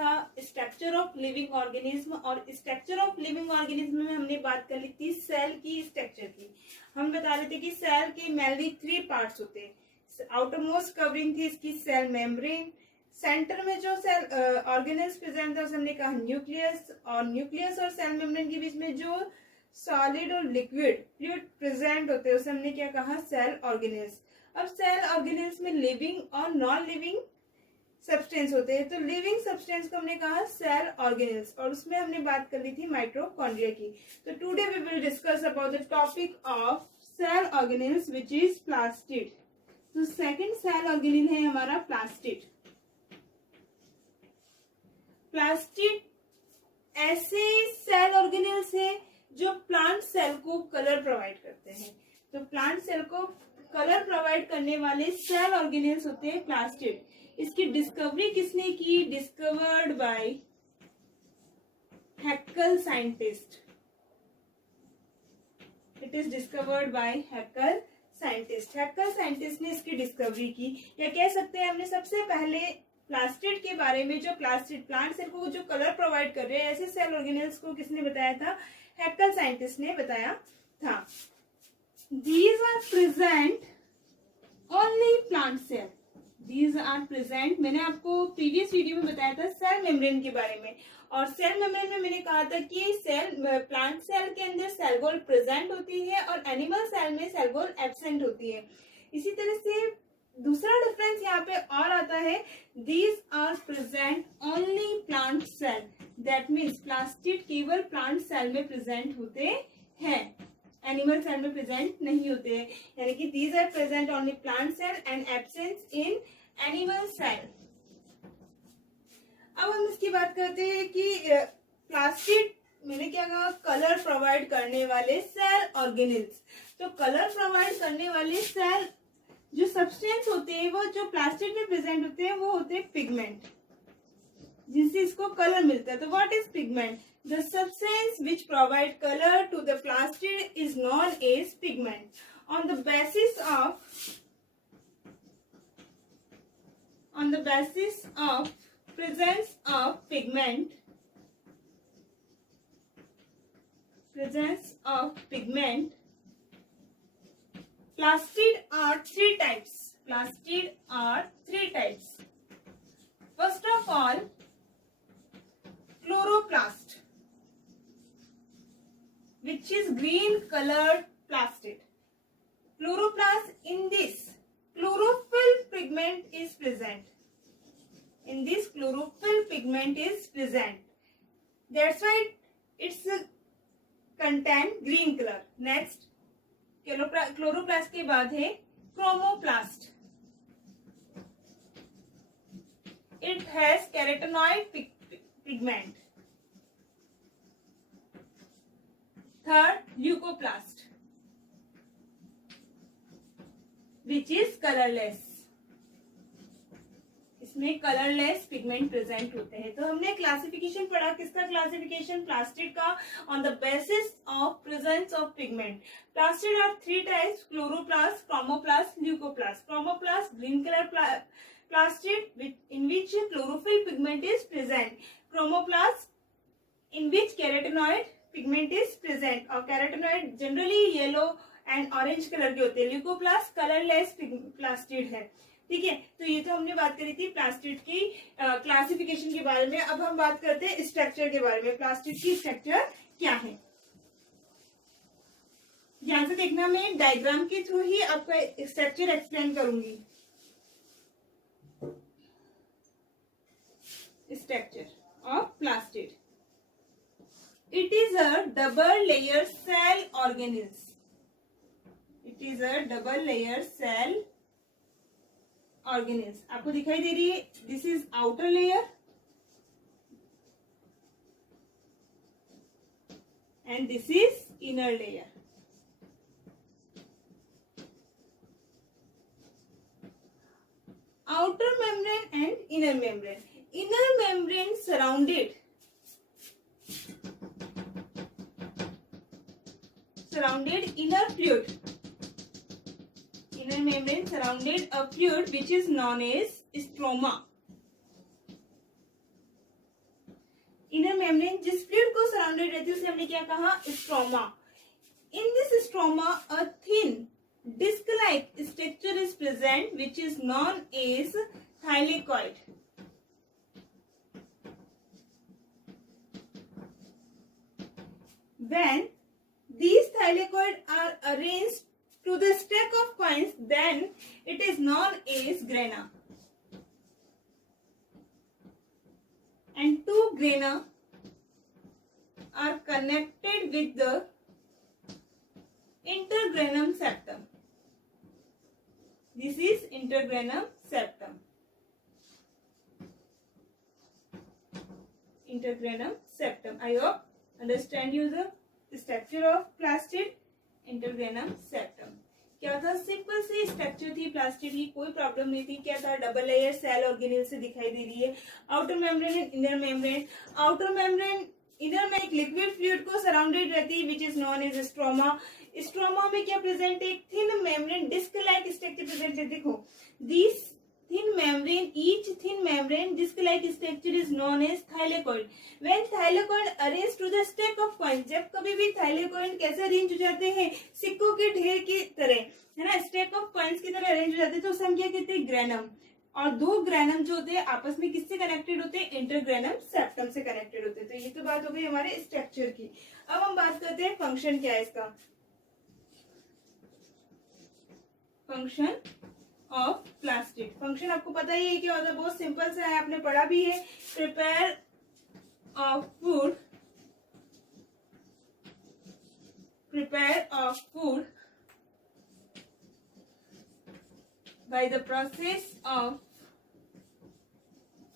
था structure of living organism, और structure of living organism में हमने बात कर ली थी सेल की स्ट्रक्चर की। हम बता रहे थे कि सेल के मेनली 3 पार्ट्स होते हैं। आउटर मोस्ट कवरिंग थी इसकी सेल मेम्ब्रेन, सेंटर में जो सेल ऑर्गेनेल्स प्रेजेंट था उसे हमने कहा न्यूक्लियस, और न्यूक्लियस और सेल मेम्ब्रेन के बीच में जो सॉलिड और लिक्विड फ्लूइड प्रेजेंट होते हैं उसे हमने क्या कहा, सेल ऑर्गेनेल्स। अब सेल ऑर्गेनेल्स में लिविंग और नॉन लिविंग सब्सटेंस होते हैं, तो लिविंग सब्सटेंस को हमने कहा सेल ऑर्गेनेल्स, और उसमें हमने बात कर ली थी माइटोकॉन्ड्रिया की। तो today we will discuss about the topic of cell organelles which is plastid. तो सेकंड सेल ऑर्गेनेल है हमारा प्लास्टिड। प्लास्टिड ऐसे सेल ऑर्गेनेल्स है जो प्लांट सेल को कलर प्रोवाइड करते हैं। तो प्लांट सेल को कलर प्रोवाइड करने वाले सेल ऑर्गेनेल्स होते हैं प्लास्टिड। इसकी डिस्कवरी किसने की, discovered by Haeckel scientist. It is discovered by Haeckel scientist. Haeckel scientist ने इसकी डिस्कवरी की, या कह सकते हैं हमने सबसे पहले प्लास्टिड के बारे में, जो प्लास्टिड प्लांट सेल को जो कलर प्रोवाइड कर रहे हैं ऐसे सेल ऑर्गेनेल्स को किसने बताया था, हैक्कल साइंटिस्ट ने बताया था। These are present only plant cell. These are present, मैंने आपको प्रीवियस वीडियो में बताया था सेल मेम्ब्रेन के बारे में, और सेल मेम्ब्रेन में मैंने कहा था कि सेल प्लांट सेल के अंदर सेल वॉल प्रेजेंट होती है और एनिमल सेल में सेल वॉल एब्सेंट होती है। इसी तरह से दूसरा डिफरेंस यहाँ पे और आता है, these are present only plant cell. That means plastid केवल प्लांट सेल में प्रेजेंट होते हैं, एनिमल सेल में प्रेजेंट नहीं होते हैं, यानी कि these are present only plant cell and absent in animal cell। अब हम इसकी बात करते हैं कि प्लास्टिड मैंने क्या कहा, कलर प्रोवाइड करने वाले सेल ऑर्गेनेल्स। तो कलर प्रोवाइड करने वाले सेल जो सब्सटेंस होते हैं वो जो प्लास्टिड में प्रेजेंट होते हैं वो होते हैं पिगमेंट, जिससे इसको कलर मिलता है। तो what is pigment? The substance which provide colour to the plastid is known as pigment. On the basis of presence of pigment, plastid are 3 types. First of all, chloroplast, which is green colored plastid. Chloroplast, in this chlorophyll pigment is present. That's why it's contain green color. Next, chloroplast के बाद है chromoplast. It has carotenoid pigment. Third, leucoplast, which is colorless. इसमें colourless pigment present होते हैं। तो हमने classification पढ़ा, किसका क्लासिफिकेशन, प्लास्टिड का, on the basis of presence of pigment. Plastid are 3 types, chloroplast, chromoplast, leucoplast. Chromoplast green colour plastid in which chlorophyll pigment is present. Chromoplast in which carotenoid pigment is present, और carotenoid generally yellow and orange colour के होते हैं। Leucoplast colourless plastid है। ठीक है, तो ये तो हमने बात करी थी प्लास्टिड की क्लासिफिकेशन के बारे में। अब हम बात करते हैं स्ट्रक्चर के बारे में, प्लास्टिड की स्ट्रक्चर क्या है। ध्यान से देखना, मैं डायग्राम के थ्रू ही आपका स्ट्रक्चर एक्सप्लेन करूंगी। Structure of plastid, it is a double layer cell organelles. Organelles आपको दिखाई दे रही है, this is outer layer and this is inner layer. Outer membrane and inner membrane. Inner membrane surrounded inner fluid. Inner membrane surrounded a fluid which is known as stroma. Inner membrane जिस fluid को surrounded रहती है उसे हमने क्या कहा, stroma. In this stroma a thin disc-like structure is present which is known as thylakoid. When these thylakoid are arranged to the stack of coins, then it is known as grana. And two grana are connected with the intergranum septum. This is intergranum septum. Intergranum septum. I hope understand you the structure of plastid. Intergranum septum. क्या था, simple सी structure थी plastid की, कोई problem नहीं थी। क्या था, double layer cell organelle से दिखाई दे रही है। Outer membrane and inner membrane. Outer membrane inner में एक लिक्विड फ्लूइड को सराउंडेड रहती है which is known as stroma. Stroma में क्या प्रेजेंट है, एक thin membrane disc like structure present है। देखो this thin membrane, each thin membrane disc like structure is known as thylakoid. When thylakoid arrange to the stack of coin, जब कभी भी thylakoid कैसे अरेंज हो जाते हैं, सिक्कों के ढेर की तरह, है ना, स्टैक ऑफ कॉइन्स की तरह अरेंज हो जाते हैं, तो उसे हम क्या कहते हैं, ग्रेनम। और दो ग्रेनम जो होते हैं आपस में किससे कनेक्टेड होते हैं, इंटरग्रेनम सेप्टम से कनेक्टेड होते हैं। तो ये तो बात हो गई हमारे स्ट्रक्चर की। अब हम बात करते हैं फंक्शन क्या है इसका। Function of plastid. फंक्शन आपको पता ही है क्या होता है, बहुत सिंपल सा है, आपने पढ़ा भी है। Prepare of food, prepare of food by the process of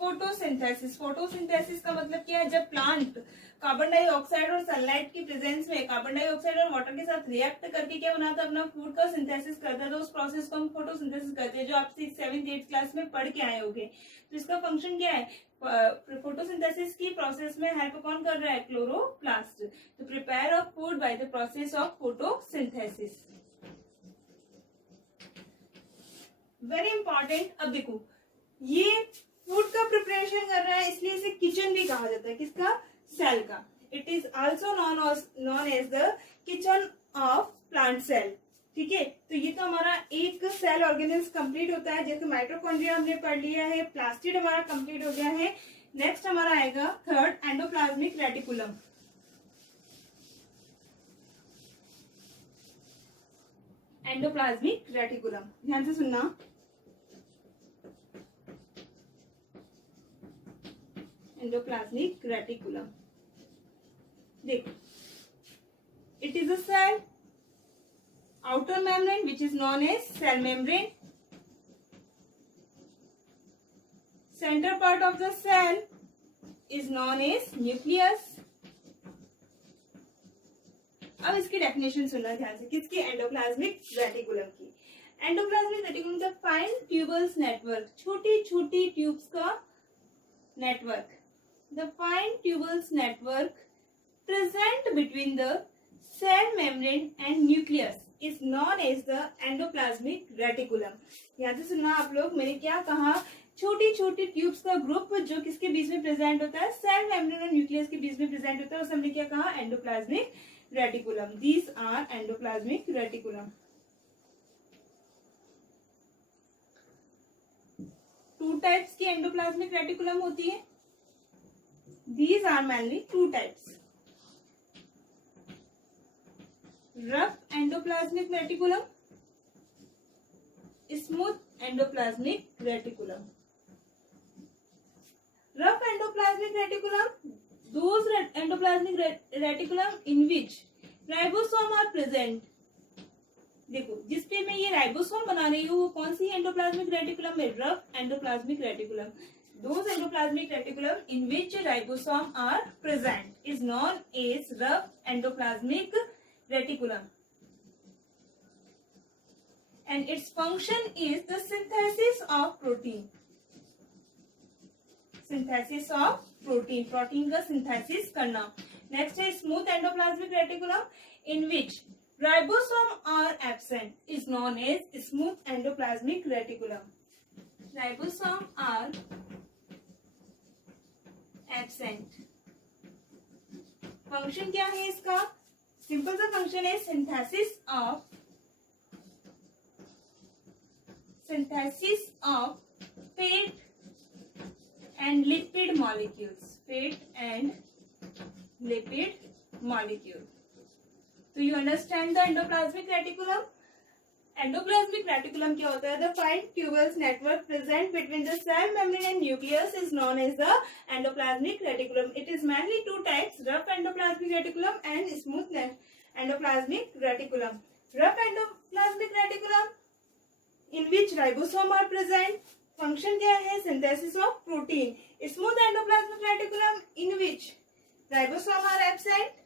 photosynthesis. Photosynthesis का मतलब क्या है, जब प्लांट कार्बन डाइऑक्साइड और सनलाइट की प्रेजेंस में कार्बन डाइऑक्साइड और वाटर के साथ रिएक्ट करके क्या बनाता है, अपना फूड का सिंथेसिस करता है, तो उस प्रोसेस को हम फोटोसिंथेसिस करते हैं, जो आप 6th 7th 8th क्लास में पढ़ के आए होंगे। तो इसका फंक्शन क्या है, फोटोसिंथेसिस की प्रोसेस में हेल्प कौन कर रहा है, क्लोरोप्लास्ट। तो prepare of food by the process of photosynthesis, very important. अब देखो ये फूड का प्रिपरेशन कर रहा है, इसलिए इसे किचन भी कहा जाता है, किसका, सेल का। It is also known as the kitchen of plant cell. ठीक है, तो ये तो हमारा एक सेल ऑर्गेनेल्स कंप्लीट होता है। जैसे माइटोकॉन्ड्रिया हमने पढ़ लिया है, प्लास्टिड हमारा कंप्लीट हो गया है। नेक्स्ट हमारा आएगा third, endoplasmic reticulum. Endoplasmic reticulum, ध्यान से सुनना। एंडोप्लाज्मिक रेटिकुलम, देखो it is a cell, outer membrane which is known as cell membrane, centre part of the cell is known as nucleus. अब इसकी डेफिनेशन सुनना ध्यान से, किसकी, एंडोप्लाज्मिक रेटिकुलम की। Endoplasmic reticulum the fine tubules network, छोटी छोटी ट्यूब्स का network. The fine tubules network present between the cell membrane and nucleus is known as the endoplasmic reticulum। ध्यान से सुनना आप लोग, मैंने क्या कहा, छोटी छोटी ट्यूब्स का ग्रुप जो किसके बीच में प्रेजेंट होता है, सेल मेम्ब्रेन और न्यूक्लियस के बीच में प्रेजेंट होता है, उसे हमने क्या कहा, endoplasmic reticulum. These are endoplasmic reticulum. Two types की एंडोप्लाज्मिक रेटिकुलम होती है। These are mainly two types, rough endoplasmic reticulum, smooth endoplasmic reticulum। rough endoplasmic reticulum, those endoplasmic reticulum in which ribosome are present। देखो जिस पे मैं ये ribosome बना रही हूँ वो कौन सी एंडोप्लाज्मिक रेटिकुलम है, rough endoplasmic reticulum. Those endoplasmic reticulum in which ribosome are present is known as rough endoplasmic reticulum, and its function is the synthesis of protein। synthesis of protein, protein का synthesis करना। Next है smooth endoplasmic reticulum in which ribosome are absent is known as smooth endoplasmic reticulum। ribosome are absent function क्या है इसका? Simple सा function है synthesis of fat and lipid molecules, fat and lipid molecule. तो you understand the endoplasmic reticulum. Endoplasmic reticulum क्या होता है? The fine tubules network present between the cell membrane and nucleus is known as the endoplasmic reticulum. It is mainly two types, rough endoplasmic reticulum and smooth endoplasmic reticulum. Rough endoplasmic reticulum in which ribosome are present. Function क्या है? Synthesis of protein. Smooth endoplasmic reticulum in which ribosome are absent.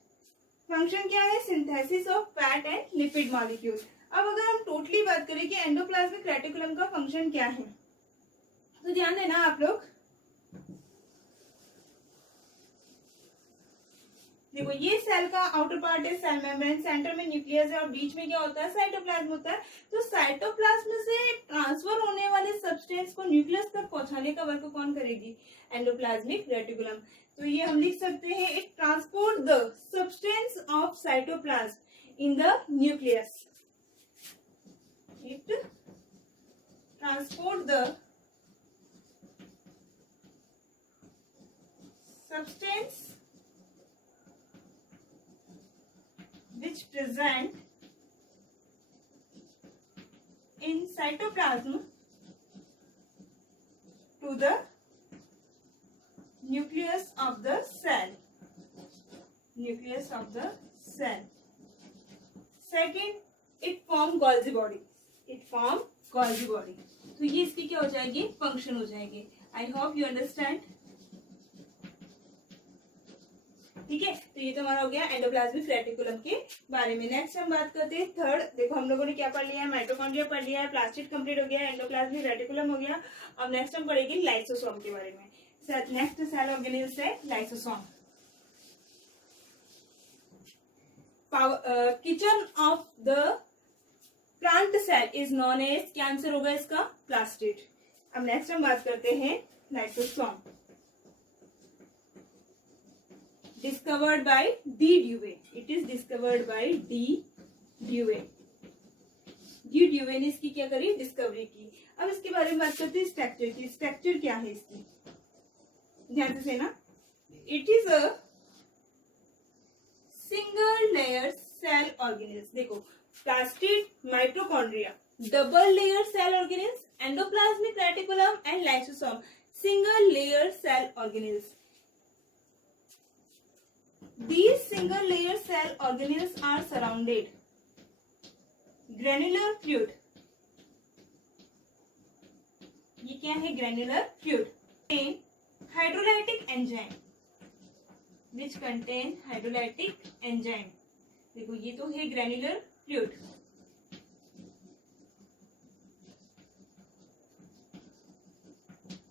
Function क्या है? Synthesis of fat and lipid molecule. अब अगर हम totally बात करें कि एंडोप्लाज्मिक रेटिकुलम का फंक्शन क्या है, तो ध्यान देना आप लोग. देखो ये सेल का आउटर पार्ट है सेल मेम्ब्रेन, सेंटर में न्यूक्लियस है और बीच में क्या होता है? साइटोप्लाज्म होता है. तो साइटोप्लाज्म से ट्रांसफर होने वाले सब्सटेंस को न्यूक्लियस तक पहुंचाने का वर्क कौन करेगी? Endoplasmic reticulum. तो ये हम लिख सकते हैं, it transport the substance of cytoplasm in the nucleus. It transport the substance which present in cytoplasm to the nucleus of the cell. Nucleus of the cell. Second, it form Golgi body. It form Golgi body. तो ये इसकी क्या हो जाएगी? Function हो जाएगी. I hope you understand. ठीक है, तो ये तो हमारा हो गया एंडोप्लाज्मिक रेटिकुलम के बारे में. नेक्स्ट हम बात करते हैं थर्ड. देखो हम लोगों ने क्या पढ़ लिया है? माइटोकॉन्ड्रिया पढ़ लिया है, प्लास्टिड कंप्लीट हो गया, एंडोप्लाज्मिक रेटिकुलम हो गया. अब नेक्स्ट हम पढ़ेंगे लाइसोसोम के बारे में. नेक्स्ट सेल ऑर्गेनेल्स है lysosome. Kitchen of the plant cell is known as, क्या आंसर होगा इसका? प्लास्टिड. अब नेक्स्ट हम बात करते हैं lysosome. Discovered by D. Dewey. It is discovered by D. Dewey. D. Dewey ने इसकी क्या करी? डिस्कवरी की. अब इसके बारे में बात करते हैं स्ट्रक्चर की. स्ट्रक्चर क्या है इसकी? ध्यान से ना. It is a single layer cell organelles. देखो plastid, mitochondria, double layer cell organelles, endoplasmic reticulum and lysosome, single layer cell organelles. These single layer cell organelles are surrounded granular fluid. ये क्या है? granular fluid. Contain hydrolytic enzyme. Which contain hydrolytic enzyme. देखो ये तो है granular fluid.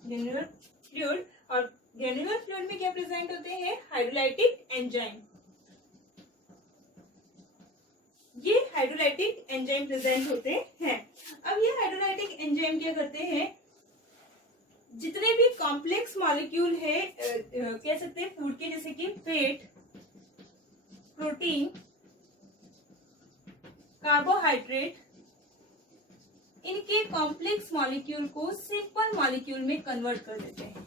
granular fluid और granular fluid में क्या प्रेजेंट होते हैं? Hydrolytic enzyme. ये हाइड्रोलाइटिक एंजाइम प्रेजेंट होते हैं. अब ये हाइड्रोलाइटिक एंजाइम क्या करते हैं? जितने भी कॉम्प्लेक्स मॉलिक्यूल है कह सकते हैं फूड के, जैसे कि फैट, प्रोटीन, कार्बोहाइड्रेट, इनके कॉम्प्लेक्स मॉलिक्यूल को सिंपल मॉलिक्यूल में कन्वर्ट कर देते हैं.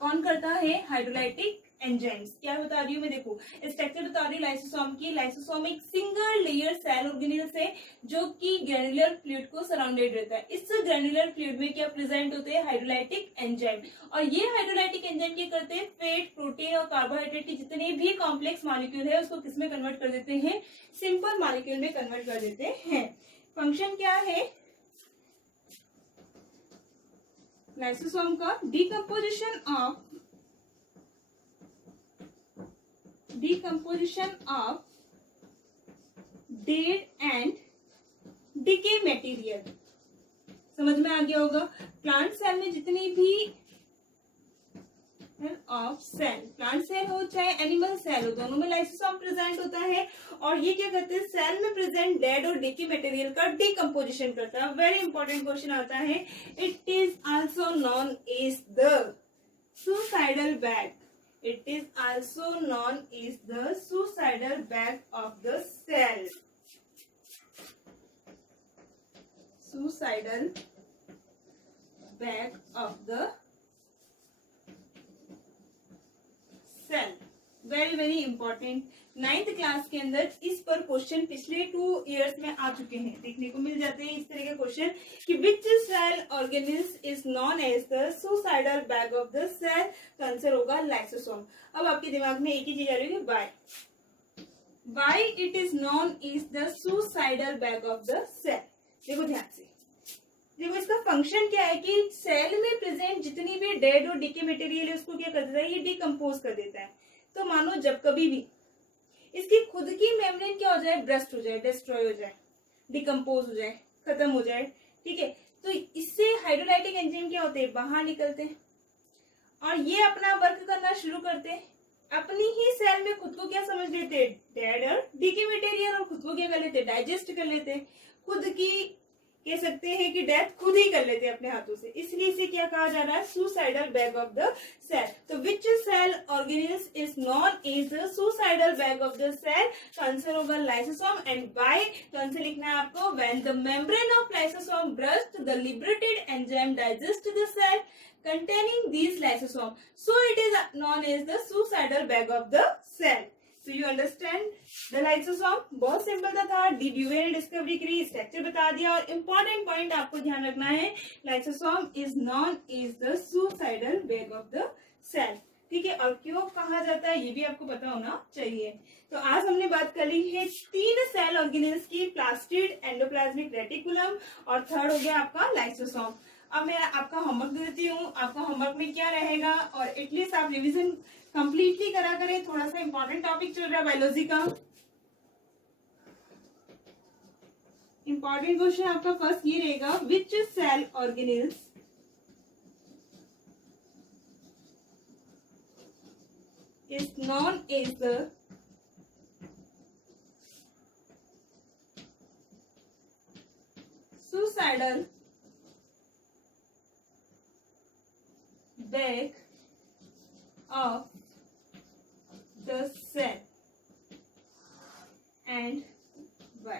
कौन करता है? Hydrolytic enzymes. क्या बता रही हूँ मैं? देखो स्ट्रक्चर बता रही हूँ लाइसोसोम की. लाइसोसोम एक सिंगल लेयर सेल ऑर्गेनेल्स है जो कि ग्रेनुलर फ्लूइड को सराउंडेड रहता है. इस ग्रेनुलर फ्लूइड में क्या प्रेजेंट होते हैं? Hydrolytic enzyme. और ये हाइड्रोलाइटिक एंजाइम क्या करते हैं? फैट, प्रोटीन और कार्बोहाइड्रेट की जितने भी कॉम्प्लेक्स मॉलिक्यूल है उसको किसमें कन्वर्ट कर देते हैं? सिंपल मॉलिक्यूल में कन्वर्ट कर देते हैं. फंक्शन क्या है लाइसोसोम का? Decomposition of dead and decay material. समझ में आ गया होगा. प्लांट सेल में जितनी भी ऑफ सेल, प्लांट सेल हो चाहे एनिमल सेल हो, दोनों में लाइसोसोम प्रेजेंट होता है. और ये क्या करते हैं? सेल में प्रेजेंट डेड और डिके मटेरियल का डिकम्पोजिशन करता है. वेरी इंपॉर्टेंट क्वेश्चन आता है. It is also known as the suicidal bag. It is also known as the suicidal bag of the cell. Suicidal bag of the cell. Very very important. 9th class के अंदर इस पर question पिछले 2 years में आ चुके हैं, देखने को मिल जाते हैं इस तरह के क्वेश्चन कि which cell organism is known as the suicidal bag of the cell. तो आंसर होगा लाइसोसोम। अब आपके दिमाग में एक ही चीज आ रही है, why it is known as the suicidal bag of the cell. देखो ध्यान से, देखो इसका फंक्शन क्या है कि सेल में प्रेजेंट जितनी भी डेड और डीके मटेरियल है उसको क्या कर देता है, ये डिकम्पोज कर देता है। तो मानो जब कभी भी इसकी खुद की मेम्ब्रेन क्या हो जाए, ब्रस्ट हो जाए, डिस्ट्रॉय हो जाए, डिकम्पोज हो जाए, खत्म हो जाए, ठीक है, तो इससे हाइड्रोलाइटिक एंजाइम क्या होते हैं, बाहर निकलते हैं और ये अपना वर्क करना शुरू करते हैं। अपनी ही सेल में खुद को क्या समझ लेते हैं, डेड और डीके मटेरियल, और खुद को क्या कर लेते हैं, डाइजेस्ट कर लेते हैं। खुद की कह सकते हैं कि डेथ खुद ही कर लेते हैं अपने हाथों से, इसलिए इसे क्या कहा जा रहा है, suicidal bag of the cell. तो which cell organism is known as the suicidal bag of the cell. तो आंसर होगा लाइसोसोम। एंड बाय, तो आंसर लिखना है आपको, when the membrane of lysosome burst the liberated enzyme digest the cell containing these lysosome, so it is known as the suicidal bag of the cell. So you understand the lysosome? बहुत simple था। DDUA ने discovery करी, structure बता दिया, और important point आपको ध्यान रखना है, lysosome is known as the suicidal bag of the cell. ठीक है, और क्यों कहा जाता है ये भी आपको पता होना चाहिए। तो आज हमने बात करी है 3 सेल ऑर्गेनेल्स की, प्लास्टिड, एंडोप्लाज्मिक रेटिकुलम, और थर्ड हो गया आपका लाइसोसोम। अब मैं आपका होमवर्क दे देती हूँ। आपका होमवर्क में क्या रहेगा, और एटलीस्ट आप रिवीजन कंप्लीटली करा करें। थोड़ा सा इंपॉर्टेंट टॉपिक चल रहा है बायोलॉजी का। इंपॉर्टेंट क्वेश्चन आपका फर्स्ट ये रहेगा, which cell organelles is known as the suicidal bag of the cell and why।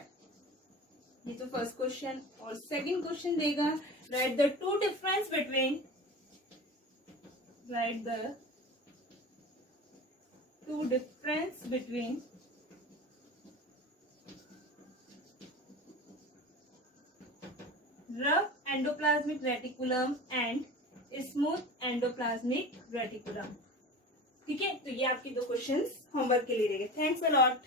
ये तो फर्स्ट क्वेश्चन। और सेकंड क्वेश्चन देगा, write the two difference between, write the two difference between rough endoplasmic reticulum and smooth endoplasmic reticulum. ठीक है, तो ये आपके 2 questions homework के लिए रहेंगे। Thanks a lot.